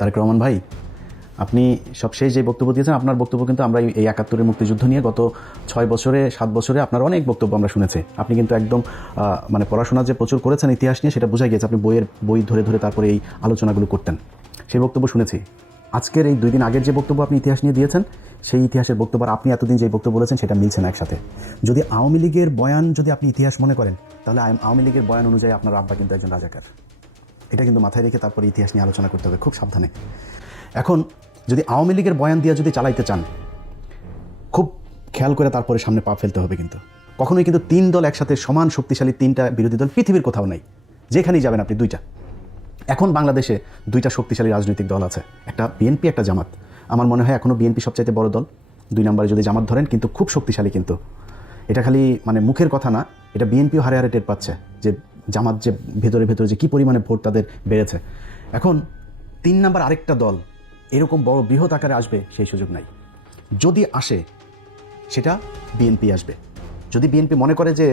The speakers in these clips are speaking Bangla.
তারেক রহমান ভাই, আপনি সবশেষ যে বক্তব্য দিয়েছেন, আপনার বক্তব্য কিন্তু আমরা এই ৭১-এর মুক্তিযুদ্ধ নিয়ে গত ৬ বছরে আপনার অনেক বক্তব্য আমরা শুনেছি। আপনি কিন্তু একদম মানে পড়াশোনা যে প্রচুর করেছেন ইতিহাস নিয়ে, সেটা বোঝা গিয়েছে। আপনি বই ধরে ধরে তারপরে এই আলোচনাগুলো করতেন, সেই বক্তব্য শুনেছি। আজকের এই 2 দিন আগের যে বক্তব্য আপনি ইতিহাস নিয়ে দিয়েছেন, সেই ইতিহাসের বক্তব্য আর আপনি এতদিন যে বক্তব্য বলেছেন সেটা মিলছে না একসাথে। যদি আওয়ামী লীগের বয়ান যদি আপনি ইতিহাস মনে করেন, তাহলে আওয়ামী লীগের বয়ান অনুযায়ী আপনার আব্বা কিন্তু একজন রাজাকার। এটা কিন্তু মাথায় রেখে তারপরে ইতিহাস নিয়ে আলোচনা করতে হবে খুব সাবধানে। এখন যদি আওয়ামী লীগের বয়ান দিয়ে যদি চালাইতে চান, খুব খেয়াল করে তারপরে সামনে পা ফেলতে হবে। কিন্তু কখনোই কিন্তু 3 দল একসাথে সমান শক্তিশালী 3টা বিরোধী দল পৃথিবীর কোথাও নাই। যেখানেই যাবেন আপনি 2টা। এখন বাংলাদেশে 2টা শক্তিশালী রাজনৈতিক দল আছে, একটা বিএনপি, একটা জামাত। আমার মনে হয় এখনও বিএনপি সবচাইতে বড় দল, 2 নম্বরে যদি জামাত ধরেন, কিন্তু খুব শক্তিশালী। কিন্তু এটা খালি মানে মুখের কথা না, এটা বিএনপিও হারে হারে টের পাচ্ছে যে জামাত যে ভেতরে ভেতরে যে কী পরিমাণে ভোট তাদের বেড়েছে। এখন 3 নম্বর আরেকটা দল এরকম বড় বৃহৎ আকারে আসবে সেই সুযোগ নাই। যদি আসে সেটা বিএনপি আসবে। যদি বিএনপি মনে করে যে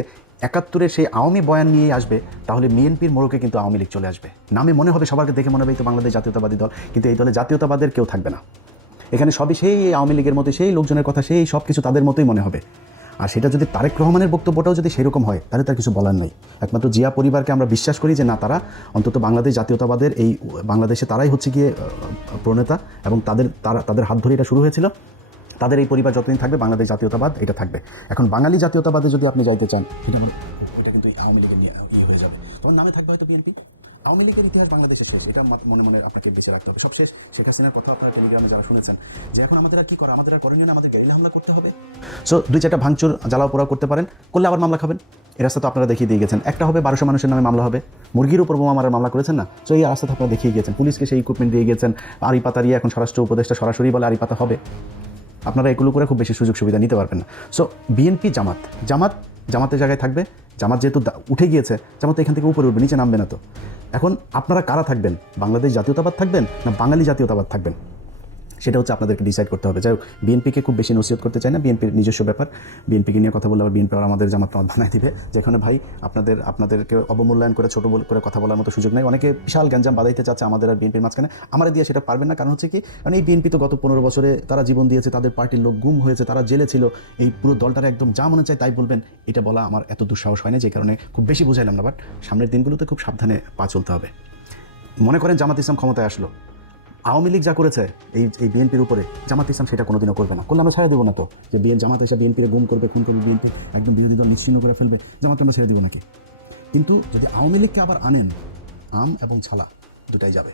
৭১-এর সেই আওয়ামী বয়ান নিয়েই আসবে, তাহলে বিএনপির মোড়কে কিন্তু আওয়ামী লীগ চলে আসবে। নামে মনে হবে, সবাইকে দেখে মনে হবে এই তো বাংলাদেশ জাতীয়তাবাদী দল, কিন্তু এই দলে জাতীয়তাবাদের কেউ থাকবে না। এখানে সবই সেই আওয়ামী লীগের মতো, সেই লোকজনের কথা, সেই সব কিছু তাদের মতোই মনে হবে। আর সেটা যদি তারেক রহমানের বক্তব্যটাও যদি সেরকম হয়, তাহলে তার কিছু বলার নেই। একমাত্র জিয়া পরিবারকে আমরা বিশ্বাস করি যে না, তারা অন্তত বাংলাদেশ জাতীয়তাবাদের এই বাংলাদেশে তারাই হচ্ছে গিয়ে প্রণেতা, এবং তাদের হাত ধরে এটা শুরু হয়েছিল। তাদের এই পরিবার যতদিন থাকবে, বাংলাদেশ জাতীয়তাবাদ এটা থাকবে। এখন বাঙালি জাতীয়তাবাদে যদি আপনি যাইতে চান, এটা কিন্তু আওয়ামী লীগের নিয়ে হয়ে যাবে। তোমার নামে থাকবে হয়তো বিএনপি। আওয়ামী লীগের ইতিহাস বাংলাদেশে শেষ, এটা মনে মনে আপনাকে বেঁচে রাখতে হবে। সব শেষ। শেখ হাসিনার কথা আপনারা টেলিগ্রামে যারা শুনেছেন, যে এখন আমাদের আর কি করা, আমাদের আর করণীয় না, আমাদের গেরিলা হামলা করতে হবে। সো 2-4টা ভাঙচুর জ্বালাও পোড়াও করতে পারেন, করলে আবার মামলা খাবেন। এই রাস্তা তো আপনারা দেখিয়ে দিয়ে গেছেন। একটা হবে 1200 মানুষের নামে মামলা হবে, মুরগির উপর বোমা মারার মামলা করেছেন না, তো এই রাস্তা তো আপনারা দেখিয়ে গিয়েছেন। পুলিশকে সেই ইকুইপমেন্ট দিয়ে গিয়েছেন। আড়িপাতা দিয়ে এখন স্বরাষ্ট্র উপদেষ্টা সরাসরি বলে আড়িপাতা হবে। আপনারা এগুলো করে খুব বেশি সুযোগ সুবিধা নিতে পারবেন না। সো বিএনপি, জামাতের জায়গায় থাকবে। জামাত যেহেতু উঠে গিয়েছে, জামাত এখান থেকে উপরে উঠবে, নিচে নামবে না। তো এখন আপনারা কারা থাকবেন? বাংলাদেশ জাতীয়তাবাদ থাকবেন না বাঙালি জাতীয়তাবাদ থাকবেন? সেটা হচ্ছে আপনাদেরকে ডিসাইড করতে হবে। যাই হোক, বিএনপিকে খুব বেশি নসিহত করতে চাই না, বিএনপির নিজস্ব ব্যাপার। বিএনপিকে নিয়ে কথা বললে আবার বিএনপি আর আমাদের জামাত বানায় দিবে, যেখানে ভাই আপনাদেরকে অবমূল্যায়ন করে ছোটো করে কথা বলার মতো সুযোগ নেই। অনেকে বিশাল গ্যাঞ্জাম বাঁধাইতে চাচ্ছে আমাদের আর বিএনপির মাঝখানে, আমরা দিয়ে সেটা পারবেন না। কারণ হচ্ছে কি, কারণ এই বিএনপি তো গত 15 বছরে তারা জীবন দিয়েছে, তাদের পার্টির লোক গুম হয়েছে, তারা জেলে ছিল। এই পুরো দলটারে একদম যা মনে চায় তাই বলবেন, এটা বলা আমার এত দুঃসাহস হয় না, যে কারণে খুব বেশি বোঝাইলাম না। বাট সামনের দিনগুলোতে খুব সাবধানে পা চলতে হবে। মনে করেন জামাত ইসলাম ক্ষমতায় আসলো, আওয়ামী লীগ যা করেছে এই বিএনপির উপরে, জামাত ইসলাম সেটা কোনোদিনও করবে না। করলে আমরা ছেড়ে দেবো না তো, যে জামাত এসে বিএনপির গুম করবে, খুন করবে, বিএনপি একদম বিরোধী দল নিশ্চিহ্ন করে ফেলবে, জামাত আমরা ছেড়ে দেবো নাকি? কিন্তু যদি আওয়ামী লীগকে আবার আনেন, আম এবং ছালা দুটাই যাবে।